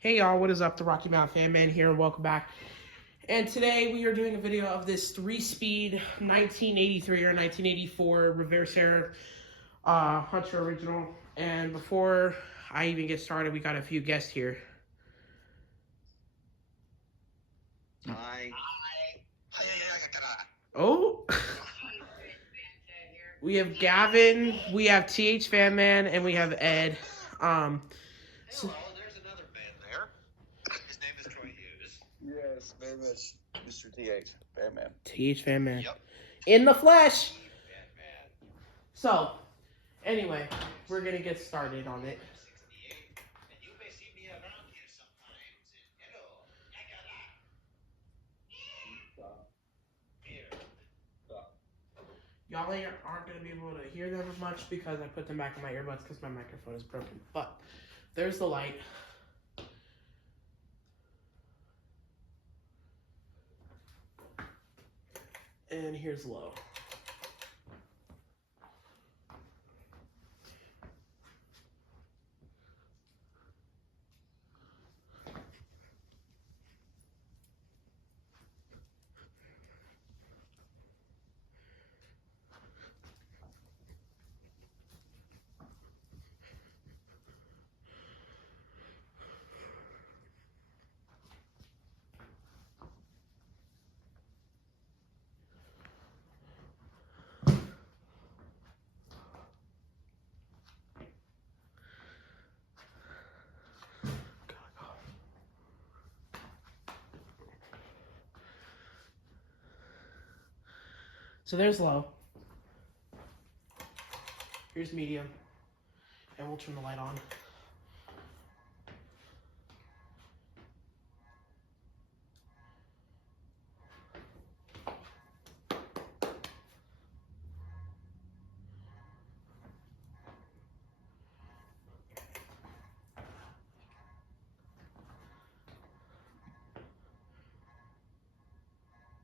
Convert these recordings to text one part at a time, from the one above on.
Hey y'all, what is up? The Rocky Mountain Fan Man here, and welcome back. And today we are doing a video of this 3-speed 1983 or 1984 reverse air Hunter original. And before I even get started, we got a few guests here. Hi. Oh, we have Gavin, we have TH Fan Man, and we have Ed. Hello, there's another fan there. His name is Troy Hughes. Yes, very much, Mr. TH, Fan Man. TH Fan Man. Yep. In the flesh. Fan man. So, anyway, we're gonna get started on it. 68, and you may see me around here sometimes. Hello. Here. Y'all aren't going to be able to hear them as much because I put them back in my earbuds because my microphone is broken. But there's the light. And here's low. So there's low. Here's medium. And we'll turn the light on.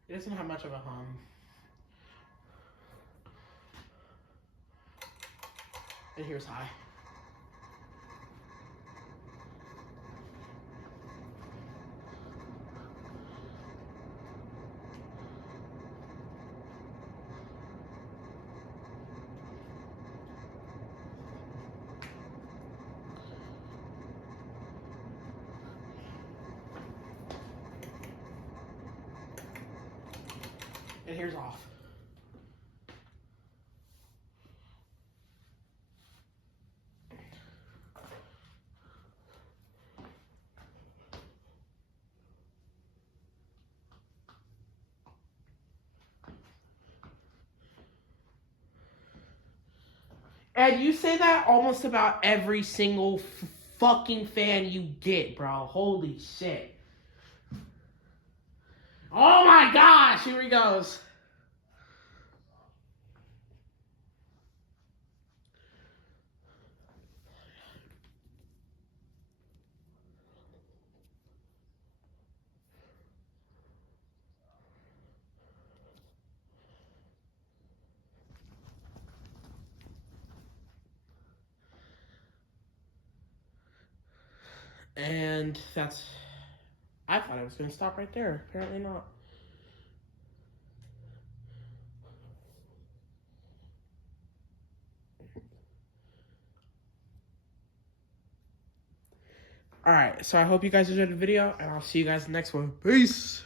It doesn't have much of a hum. And here's high. And here's off. Ed, you say that almost about every single fucking fan you get, bro. Holy shit. Oh my gosh, here he goes. And that's... I thought I was going to stop right there. Apparently not. Alright, so I hope you guys enjoyed the video, and I'll see you guys in the next one. Peace!